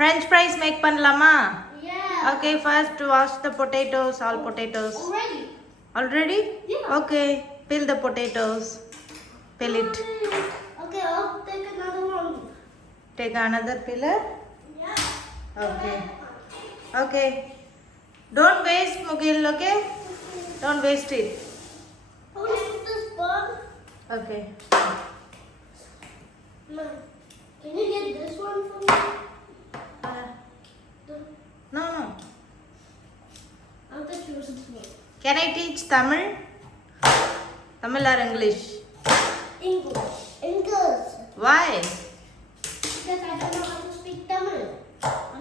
French fries make பண்ணலாமா? Yeah. Okay, first wash the potatoes, all potatoes. Already? Yeah. Okay, peel the potatoes. Peel it. Okay, I'll take another one. Take another peeler. Yeah. Okay. Okay. Don't waste, Mugil, okay? Don't waste it. How is this one? Okay. Mom, can you get this one for me? Uh, The- no, no. I'll get yours as well. Can I teach Tamil? Tamil or English? English. English. Why? Because I don't know how to speak Tamil.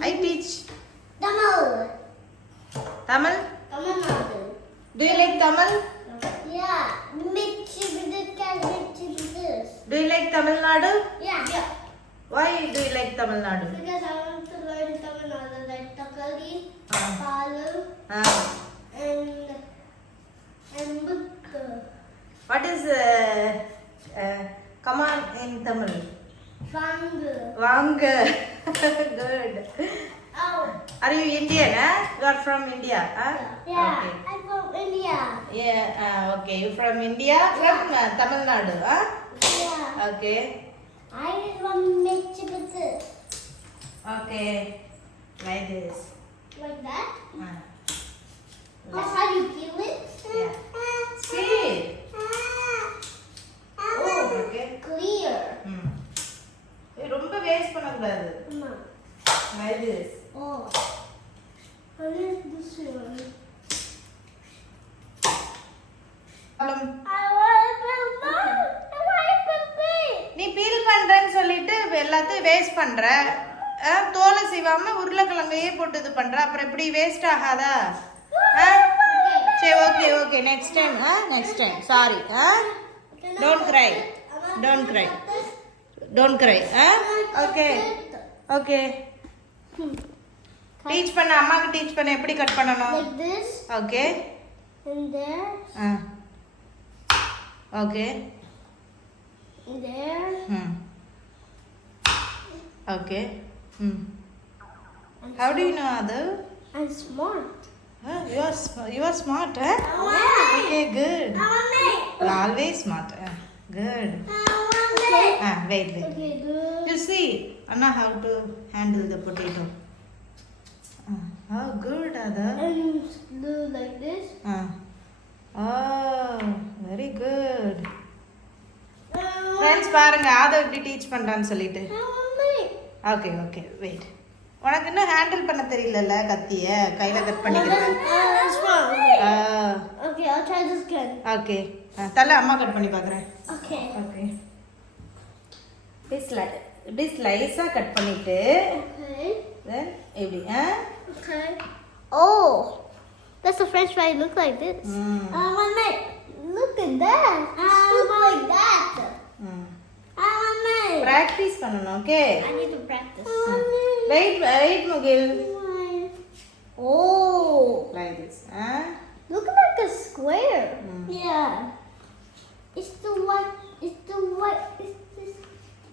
I teach Tamil. Tamil. Tamil Nadu. Do you like Tamil? Yeah. Mitchi with this. Do you like Tamil Nadu? Yeah. Why do you like Tamil Nadu? Because I want to learn Tamil Nadu, like Takali, Ah. Palu, Ah. and Bukka. What is come on in Tamil? Vangu. Vanga. Good. Oh. Are you Indian? You are from India? Yeah. Okay. I'm from India. Yeah. Okay. You from India? From Tamil Nadu? Yeah. Okay. I want to make chips Okay. Like this. like that. Ah. That's how you peel it. Yeah. See. Oh, Okay. clear. ரொம்ப waste பண்ணக்கூடாது. Come on. Like this. Oh. What is this one? I want to நீ feel பண்றேன்னு சொல்லிட்டு எல்லாத்தையும் waste பண்ற. தோலை சீவாம உருளைக்கிழங்கையே போட்டு இது பண்ற. அப்புறம் எப்படி வேஸ்ட் ஆகாதா? சரி okay next time sorry. Don't cry. Okay teach பண்ண அம்மாக்கு டீச் பண்ண எப்படி கட் பண்ணணும்? Like this. Okay And there. Okay And there. Okay How do you know other? I'm smart. You are smart, huh? Okay, good. You're always smart. Good. Wait. Okay, good. You see, Anna, how to handle the potato. Oh, good, Ada. And do like this. Oh, very good. Friends, பாருங்க ஆதா எப்படி teach பண்றான்னு சொல்லிட்டு. Okay wait. உனக்கு இன்னும் handle பண்ண தெரியலல்ல கத்திய கையில கட் பண்ணிக்கிறேன். That's wrong. Okay, I'll try this again. Okay தல அம்மா கட் பண்ணி பார்க்கறேன். Okay. இப்படி ஸ்லைஸா கட் பண்ணிட்டு Okay. then இப்படி Okay. Oh, that's a French fry. Look like this. Look at that. Look like that. Practice பண்ணனும். Okay I need to practice. Wait Mugil. Oh. like this Look like a square. Yeah. It's the white. It's this.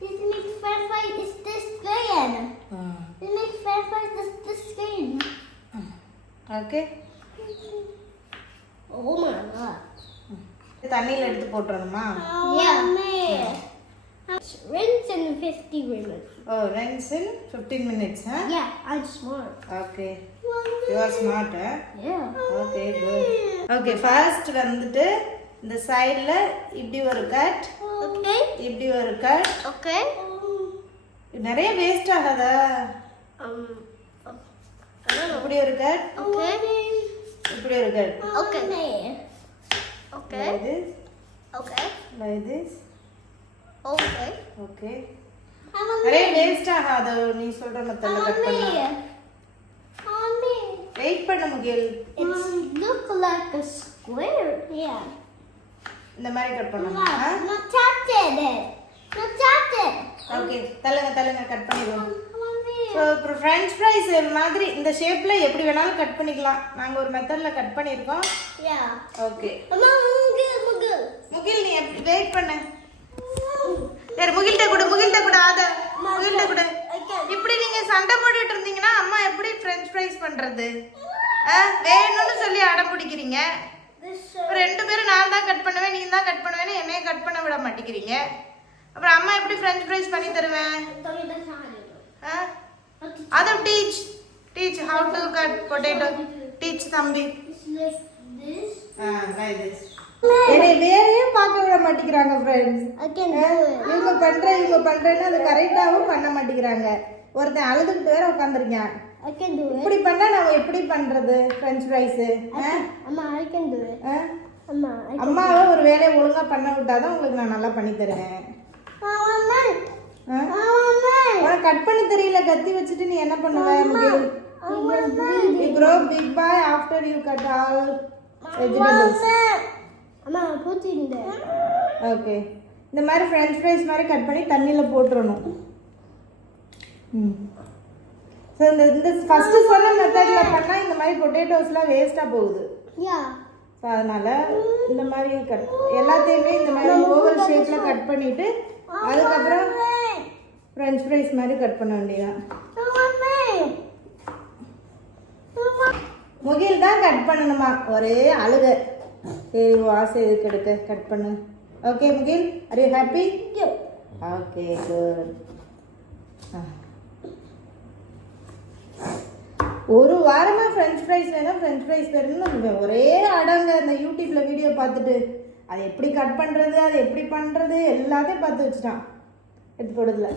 It makes French fry. It's this screen. It makes French fries this screen. Okay Oh my god. தண்ணில எடுத்து போட்டுறணுமா? Yeah. Rinse in 50 minutes. Oh, rinse in 15 minutes, huh? Yeah, I'm smart. Okay. You are smart, huh? Yeah. Okay, good. Okay, first வந்துட்டு இந்த சைடுல இப்படி ஒரு cut, Okay. இப்படி ஒரு cut. Okay. நிறைய வேஸ்ட் ஆகாதா? I don't know. இப்படி ஒரு கட், Okay. இப்படி ஒரு cut. Okay. Okay. Like this, Okay. like this. Okay. Okay. நிறைய வேஸ்ட் ஆகாதா நீ சொல்ற மெத்தட்ல கட் பண்ணா? வெயிட் பண்ண முகில். It look like a square. Yeah. இந்த மாதிரி கட் பண்ணணுமா? Not tapped it. ஓகே தள்ளுங்க கட் பண்ணிடுவோம். ஸோ இப்போ ஃப்ரெஞ்ச் ஃப்ரைஸ் மாதிரி இந்த ஷேப்ல எப்படி வேணாலும் கட் பண்ணிக்கலாம். நாங்க ஒரு மெத்தட்ல கட் பண்ணியிருக்கோம். Yeah. Okay Mugil. முகில் நீ வெயிட் பண்ணு. சரி முகில்கிட்ட கூட ஆத முகில்கிட்ட கூட இப்படி நீங்க சண்டை போட்டுட்டு வேஸ்ட் பண்றது? வேணும்னு சொல்லி அடம் பிடிக்கிறீங்க. ரெண்டு பேரும் நான் தான் கட் பண்ணுவேன், நீ தான் கட் பண்ணுவேன்னு என்னைய கட் பண்ண விட மாட்டேங்கிறீங்க. அப்புறம் அம்மா எப்படி ஃப்ரெஞ்ச் ஃப்ரைஸ் பண்ணி தருவேன்? அதை teach how to cut potato. Teach தம்பி. Like this. என்னை வேறையே பார்க்க விட மாட்டேங்கிறாங்க ஃப்ரெண்ட்ஸ். இவங்க பண்றேன்னு அது கரெக்டாகவும் பண்ண மாட்டேங்கிறாங்க. ஒருத்தன் அழுதுகிட்டு வேற உட்காந்துருக்கேன். இப்படி பண்ணா நான் எப்படி பண்றது ஃப்ரெஞ்ச் ஃப்ரைஸ்? அம்மாவை ஒரு வேலையை ஒழுங்கா பண்ண விட்டாதான் உங்களுக்கு நான் நல்லா பண்ணி தருவேன். உனக்கு கட் பண்ண தெரியல, கத்தி வச்சுட்டு நீ என்ன பண்ணுவ? You grow big boy after you cut all vegetables. Okay, இந்த மாதிரி ஃப்ரெஞ்ச் ஃப்ரைஸ் மாதிரி கட் பண்ணி தண்ணியில போட்டுறணும். ஸோ இந்த ஃபர்ஸ்ட் சொன்ன மெத்தட்ல பண்ணா இந்த மாதிரி பொட்டேட்டோஸ்லாம் வேஸ்டா போகுது. ஸோ அதனால இந்த மாதிரி எல்லாத்தையுமே இந்த மாதிரி ஓவல் ஷேப்ல கட் பண்ணிட்டு அதுக்கப்புறம் ஃப்ரெஞ்ச் ஃப்ரைஸ் மாதிரி கட் பண்ண வேண்டியதான். முகில் தான் கட் பண்ணணுமா, ஒரே அழுக. சரி வாசை எதுக்கு எடுக்க, கட் பண்ணு. Okay Mugil, are you happy? Okay good. ஒரு வாரமா ஃப்ரெஞ்ச் ஃப்ரைஸ் வேணும், ஃப்ரெஞ்ச் ஃப்ரைஸ் வேணும்னு ஒரே அடங்க. அந்த யூடியூப்ல வீடியோ பார்த்துட்டு அதை எப்படி கட் பண்றது, அதை எப்படி பண்றது எல்லாத்தையும் பார்த்து வச்சுட்டான். எடுத்து போடுறதுல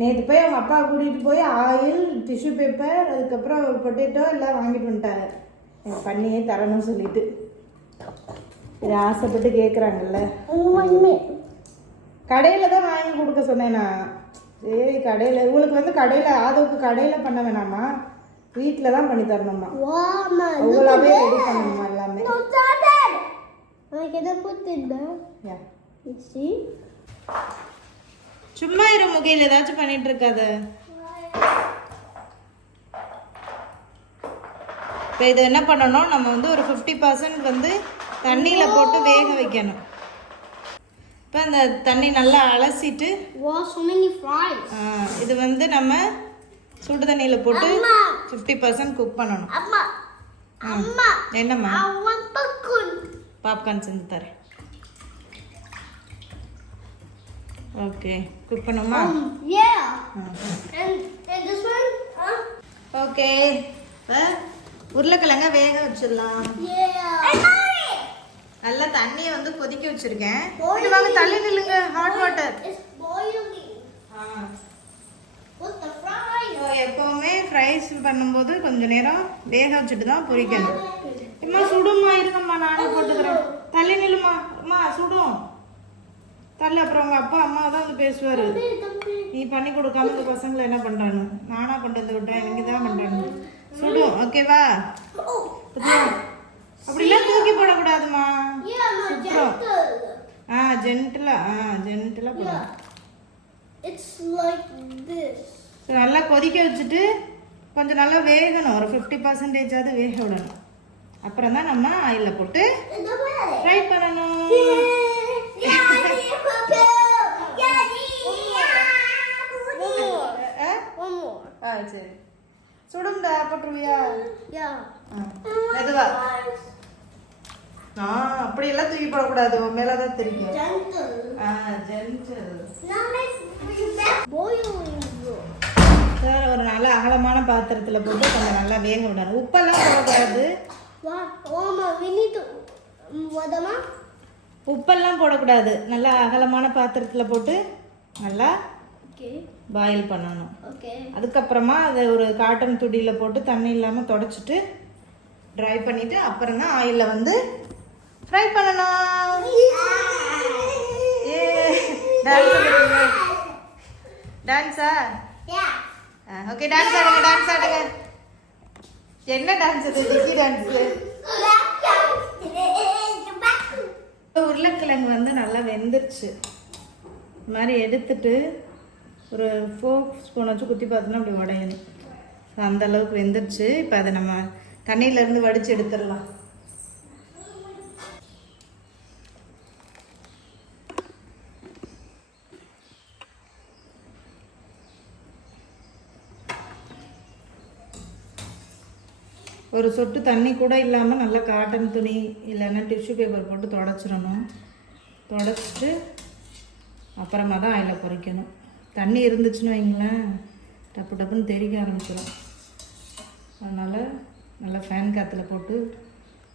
நேற்று போய் அவங்க அப்பா கூட்டிகிட்டு போய் ஆயில், டிஷ்யூ பேப்பர், அதுக்கப்புறம் பொட்டேட்டோ எல்லாம் வாங்கிட்டு வந்துட்டாங்க. எனக்கு பண்ணியே தரணும்னு சொல்லிட்டு இது ஆசைப்பட்டு கேட்குறாங்கல்ல. கடையில் தான் வாங்கி கொடுக்க சொன்னேன் நான். சரி கடையில் இவங்களுக்கு வந்து கடையில் ஆதவுக்கு கடையில் பண்ண வேணாமா, வீட்டில் தான் பண்ணி தரணுமா. அவ்வளோவே ரெடி பண்ணணுமா எல்லாமே. சும்மா இரு முகையில், ஏதாச்சும் பண்ணிட்டு இருக்காத. இப்போ இது என்ன பண்ணணும், நம்ம வந்து ஒரு 50% வந்து தண்ணியில் போட்டு வேக வைக்கணும். இப்போ அந்த தண்ணி நல்லா அலசிட்டு இது வந்து நம்ம சுடு தண்ணியில் போட்டு 50% குக் பண்ணணும். என்னம்மா? பாப்கார்ன் செஞ்சு தரேன். ஓகே, குக் பண்ணுமா? ஓகே, உருளைக்கிழங்க வேக வச்சிடலாம். நல்லா தண்ணியை வந்து கொதிக்க வச்சிருக்கேன். இது வாங்க தள்ளி நில்லுங்க, ஹாட் வாட்டர். எப்பவுமே ஃப்ரைஸ் பண்ணும்போது கொஞ்ச நேரம் வேக வச்சுட்டு தான் பொரிக்கணும். இம்மா சுடுமா, இருக்கம்மா நானே போட்டுக்கிறேன். தள்ளி நில்லுமா, அம்மா சுடும் தள்ளு. அப்புறம் உங்க அப்பா அம்மா தான் வந்து பேசுவாரு, நீ பண்ணி கொடுக்காம இந்த பசங்களை என்ன பண்றானு. நானா பண்றது விட்டேன், எனக்கு தான் பண்றானு. சுடும். ஓகேவா? அப்படிலாம் தூக்கி போடக்கூடாதுமா. ஜென்டிலா ஜென்டிலா போடணும். நல்லா கொதிக்க வச்சுட்டு கொஞ்சம் நல்லா வேகணும். ஒரு 50% வேக விடணும். அப்புறம் தான் நம்ம ஆயிலில் போட்டு ஃப்ரை பண்ணணும். சரி, சுடும்டா, போட்டுருவியா? மெதுவா. அப்படியெல்லாம் தூக்கி போடக்கூடாது, உன் மேலதான் தெரியும். சார் ஒரு நல்ல அகலமான பாத்திரத்துல போட்டு கொஞ்சம் நல்லா வேக விடணும். உப்பெல்லாம் போடக்கூடாது. உப்பெல்லாம் போடக்கூடாது. நல்லா அகலமான பாத்திரத்துல போட்டு நல்லா பாயில் பண்ணணும். அதுக்கப்புறமா அதை ஒரு காட்டன் துடியில் போட்டு தண்ணி இல்லாமல் தொடச்சிட்டு ட்ரை பண்ணிட்டு அப்புறம் தான் ஆயிலில் வந்து ஃப்ரை பண்ணணும். டான்ஸா? ஓகே, டான்ஸ் ஆடுங்க, டான்ஸ் ஆடுங்க. என்ன டான்ஸ் அது? டிக்கி டான்ஸ். உருளைக்கிழங்கு வந்து நல்லா வெந்துருச்சு. இந்த மாதிரி எடுத்துட்டு ஒரு ஃபோக் ஸ்பூன் வச்சு குத்தி பார்த்தோன்னா அப்படி உடையணும். அந்த அளவுக்கு வெந்துருச்சு. இப்போ அதை நம்ம தண்ணியிலேருந்து வடித்து எடுத்துடலாம். ஒரு சொட்டு தண்ணி கூட இல்லாமல் நல்லா காட்டன் துணி இல்லைன்னா டிஷ்யூ பேப்பர் போட்டு தொடச்சிடணும். தொடச்சிட்டு அப்புறமா தான் ஆயில பொரிக்கணும். தண்ணி இருந்துச்சுன்னு வைங்களேன் டப்பு டப்புன்னு தெறிக்க ஆரம்பிச்சிடும். அதனால் நல்லா ஃபேன் காற்றுல போட்டு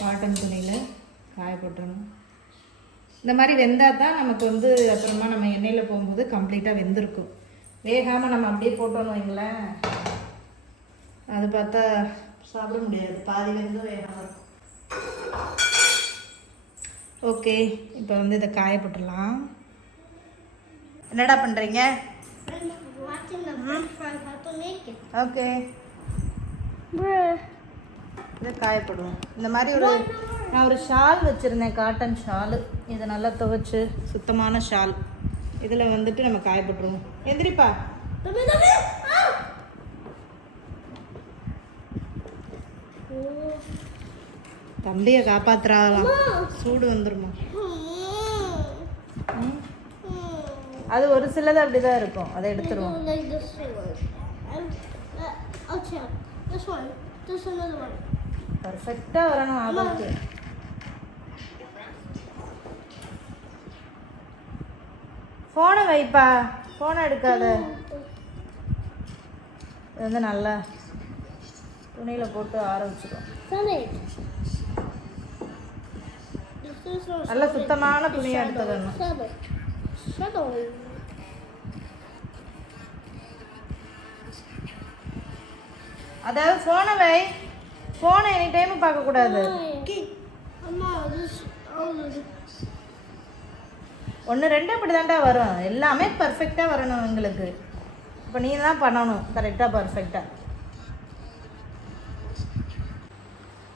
காட்டன் துணியில் காய போட்டுடணும். இந்த மாதிரி வெந்தால் தான் நமக்கு வந்து அப்புறமா நம்ம எண்ணெயில் போகும்போது கம்ப்ளீட்டாக வெந்திருக்கும். வேகாமல் நம்ம அப்படியே போட்டோன்னு வைங்களேன் அது பார்த்தா சாப்பிட முடியாது, பாதி வெந்து வேகாமல் இருக்கும். ஓகே, இப்போ வந்து இதை காய போட்டுடலாம். என்னடா பண்ணுறீங்க? ஓகே, இதை காயப்படுவோம். இந்த மாதிரி நான் ஒரு ஷால் வச்சுருந்தேன், காட்டன் ஷால். இதை நல்லா துவைச்சு சுத்தமான ஷால் இதில் வந்துட்டு நம்ம காயப்பட்டுருவோம். எந்திரிப்பா. தம்பியை காப்பாத்துறாங்களாம், சூடு வந்துருமா. அது ஒரு சிலது அப்படிதான் இருக்கும், அதை எடுத்துருவோம். பர்ஃபெக்டாக வரணும் ஆபத்து. ஃபோனை வைப்பா, ஃபோனை எடுக்காத. இது வந்து நல்லா துணியில் போட்டு ஆற வச்சுக்கோ. நல்ல சுத்தமான துணியை எடுத்துக்கணும். அதாவது ஃபோனை வை, ஃபோனை எனி டைம் பார்க்கக்கூடாது. ஒன்று ரெண்டு அப்படி தாண்டா வரும், எல்லாமே பர்ஃபெக்டாக வரணும் எங்களுக்கு. இப்போ நீ தான் பண்ணணும் கரெக்டாக பர்ஃபெக்டாக.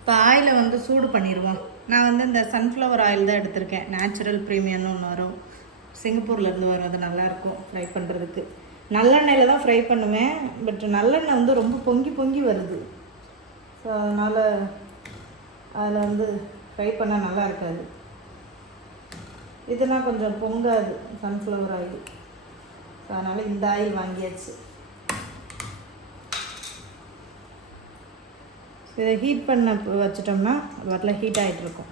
இப்போ ஆயிலை வந்து சூடு பண்ணிடுவோம். நான் வந்து இந்த சன்ஃப்ளவர் ஆயில் தான் எடுத்திருக்கேன். நேச்சுரல் ப்ரீமியம்னு ஒன்று வரும், சிங்கப்பூர்லேருந்து வரும். அது நல்லாயிருக்கும் ஃப்ரை பண்ணுறதுக்கு. நல்லெண்ணெயில் தான் ஃப்ரை பண்ணுவேன், பட் நல்லெண்ணெய் வந்து ரொம்ப பொங்கி பொங்கி வருது. ஸோ அதனால் அதில் வந்து ஃப்ரை பண்ணால் நல்லா இருக்காது. இதெல்லாம் கொஞ்சம் பொங்காது சன்ஃப்ளவர் ஆயில். ஸோ அதனால் இந்த ஆயில் வாங்கியாச்சு. இதை ஹீட் பண்ண வச்சிட்டோம்னா அது வரல ஹீட் ஆகிட்டுருக்கும்.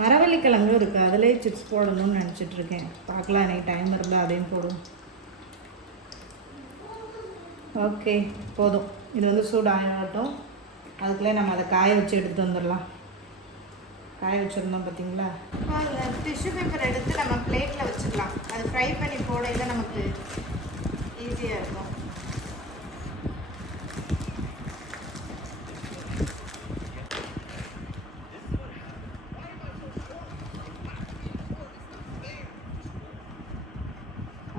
மரவள்ளிக்கிழங்கும் இருக்குது, அதிலே சிப்ஸ் போடணும்னு நினச்சிட்ருக்கேன். பார்க்கலாம், எனக்கு டைம் இருந்தால் அதையும் போடும். ஓகே, போதும். இது வந்து சூடு ஆகட்டும். அதுக்குள்ளே நம்ம அதை காய வச்சு எடுத்து வந்துடலாம். காய வச்சுருந்தோம் பார்த்தீங்களா. அந்த டிஷ்யூ பேப்பர் எடுத்து நம்ம பிளேட்டில் வச்சுக்கலாம். அது ஃப்ரை பண்ணி போடையில் நமக்கு ஈஸியாக இருக்கும்.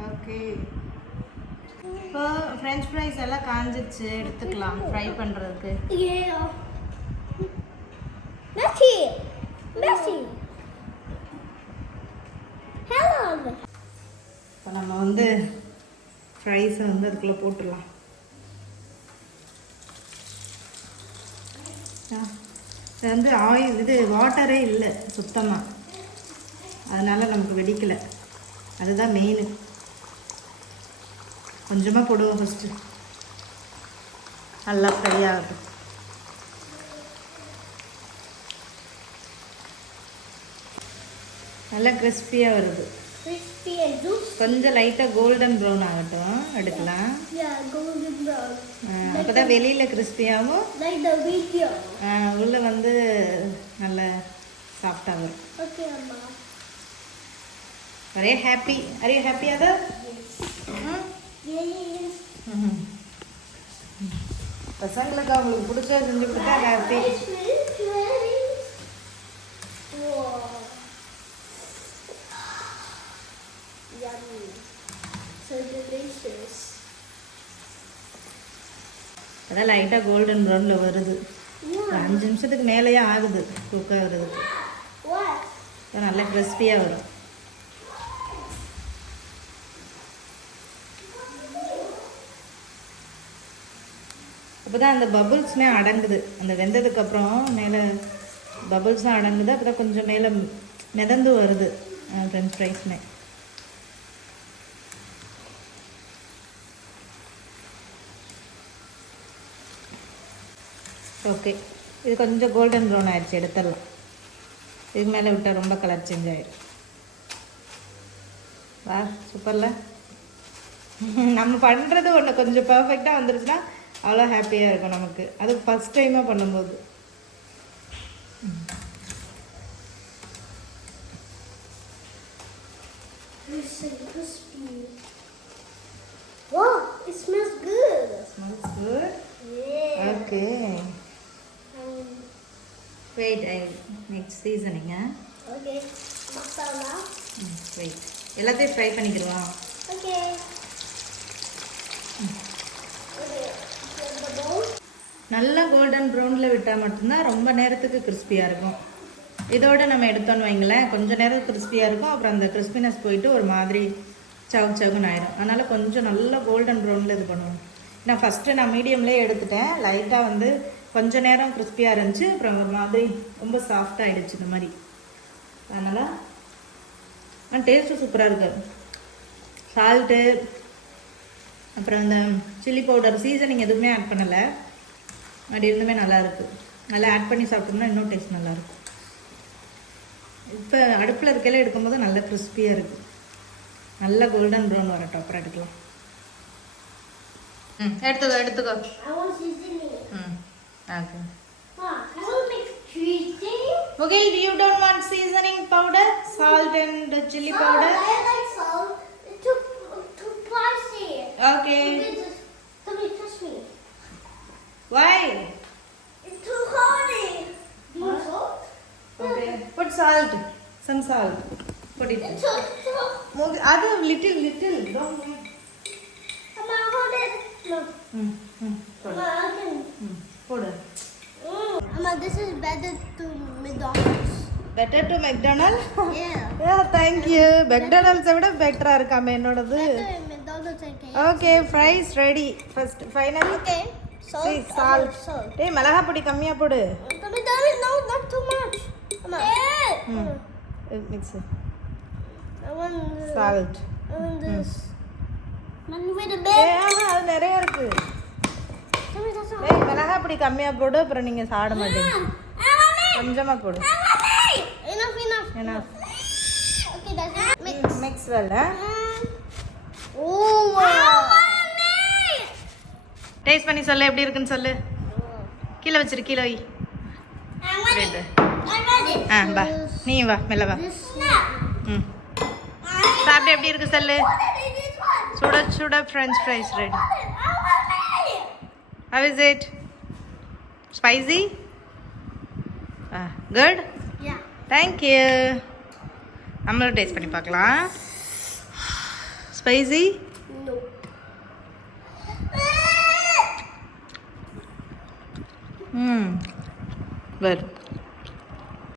ஓகே, இப்போ ஃப்ரெஞ்ச் ஃப்ரைஸ் எல்லாம் காஞ்சிச்சு, எடுத்துக்கலாம் ஃப்ரை பண்ணுறதுக்கு. இப்போ நம்ம வந்து ஃப்ரைஸை வந்து அதுக்குள்ளே போட்டுடலாம். இது வந்து ஆயில், இது வாட்டரே இல்லை சுத்தமாக, அதனால் நமக்கு வெடிக்கலை. அதுதான் மெயின். கொஞ்சமாக போடுவோம் ஃபஸ்ட்டு, நல்லா ஃப்ரை ஆகுது. நல்லா கிறிஸ்பியாக வருது. கொஞ்சம் லைட்டாக கோல்டன் ப்ரௌன் ஆகட்டும், எடுக்கலாம். அப்போ தான் வெளியில் கிறிஸ்பியாகவும் உள்ளே வந்து நல்ல சாஃப்டாக வரும். அரே ஹாப்பி, அரே ஹாப்பியாக தான். பசங்களுக்கு அவங்களுக்கு பிடிச்ச செஞ்சு கொடுத்தா ஹாப்பி. அதான் லைட்டாக கோல்டன் ப்ரௌனில் வருது. 5 நிமிஷத்துக்கு மேலேயே ஆகுது குக் ஆகுறதுக்கு. நல்லா கிறிஸ்பியாக வரும். அப்போ தான் அந்த பபுள்ஸுமே அடங்குது. அந்த வெந்ததுக்கப்புறம் மேலே பபுள்ஸும் அடங்குது. அப்போ தான் கொஞ்சம் மேலே மிதந்து வருது ஃப்ரெஞ்ச் ஃப்ரைஸ்மே. ஓகே, இது கொஞ்சம் கோல்டன் ப்ரௌன் ஆயிடுச்சு, எடுத்துடலாம். இதுக்கு மேலே விட்டால் ரொம்ப கலர் சேஞ்ச் ஆகிடும். வா, சூப்பரில். நம்ம பண்ணுறது ஒன்று கொஞ்சம் பர்ஃபெக்டாக வந்துருச்சுன்னா அவ்வளோ ஹாப்பியாக இருக்கும் நமக்கு. அது ஃபஸ்ட் டைமாக பண்ணும்போது. It's so crispy. Wow, it smells good. Smells good. Yeah. Okay. Um, Wait, I make seasoning. okay. Masala. Wait. எல்லாத்தையும் ஃப்ரை பண்ணிக்கிடுவோம். Okay. Okay. The bowl. நல்லா கோல்டன் ப்ரௌனில் விட்டால் மட்டும்தான் ரொம்ப நேரத்துக்கு கிறிஸ்பியாக இருக்கும். இதோட நம்ம எடுத்தோன்னு வைங்களேன், கொஞ்சம் நேரம் கிறிஸ்பியாக இருக்கும். அப்புறம் அந்த கிறிஸ்பினஸ் போயிட்டு ஒரு மாதிரி சவுக்குன்னு ஆயிடும். அதனால் கொஞ்சம் நல்லா கோல்டன் ப்ரௌனில் இது பண்ணுவோம். நான் ஃபஸ்ட்டு நான் மீடியம்லேயே எடுத்துட்டேன். லைட்டாக வந்து கொஞ்சம் நேரம் கிறிஸ்பியாக இருந்துச்சு. அப்புறம் ஒரு மாதிரி ரொம்ப சாஃப்டாக ஆகிடுச்சு இந்த மாதிரி. அதனால் டேஸ்ட்டு சூப்பராக இருக்குது. சால்ட்டு அப்புறம் இந்த சில்லி பவுடர் சீசனிங் எதுவுமே ஆட் பண்ணலை. அப்படி இருந்துமே நல்லாயிருக்கு. நல்லா ஆட் பண்ணி சாப்பிட்டோம்னா இன்னும் டேஸ்ட் நல்லாயிருக்கும். இப்போ அடுப்பில் இருக்கையில எடுக்கும்போது நல்லா கிறிஸ்பியாக இருக்குது. நல்லா கோல்டன் ப்ரௌன் வரட்டும், அப்புறம் எடுக்கலாம். எடுத்துக்கோ எடுத்துக்கோ. I want seasoning. Okay. I want to make cheesy. Okay, you don't want seasoning powder, salt and chili powder? I like salt. It's too spicy. Okay. Somebody touch me. Why? It's too horny. You want salt? Okay. Put salt. Some salt. Put it. It's so. Other little. Don't need. Mama, hold it. No. Put. Mama, I can. Put it. Mama, this is better to McDonald's. Better to McDonald's? Yeah. Yeah, thank you. McDonald's விட பெட்டரா இருக்காமே என்னோடது. Better than McDonald's and KFC. Okay, fries ready. First, finally. Okay. Salt. See, salt. Salt. டேய் மிளகா பொடி கம்மியா போடு. No, not too much. Come on. Mix it. I want Salt. I want this. Mommy, wait a ஏய் bit. அது நிறைய இருக்கு. Mommy, that's all. டேய் மிளகா பொடி கம்மியா போடு, அப்புறம் நீங்க சாப்பிட மாட்டீங்க. கொஞ்சமா போடு. Enough. Enough. Okay, that's it. Mix. Mix well. Oh, wow. Taste பண்ணி சொல்லு எப்படி இருக்குன்னு சொல்லு. கீழே வச்சிரு, கீழே வை. I want Bread. it. வா நீ வா மெல்ல வா. சாப்பிட்டு எப்படி இருக்கு சொல்லு. சுட சுட French fries ready. How is it? Spicy? Good? Yeah. Thank you. நம்மளும் டேஸ்ட் பண்ணி பார்க்கலாம். ஸ்பைசி? No. Good.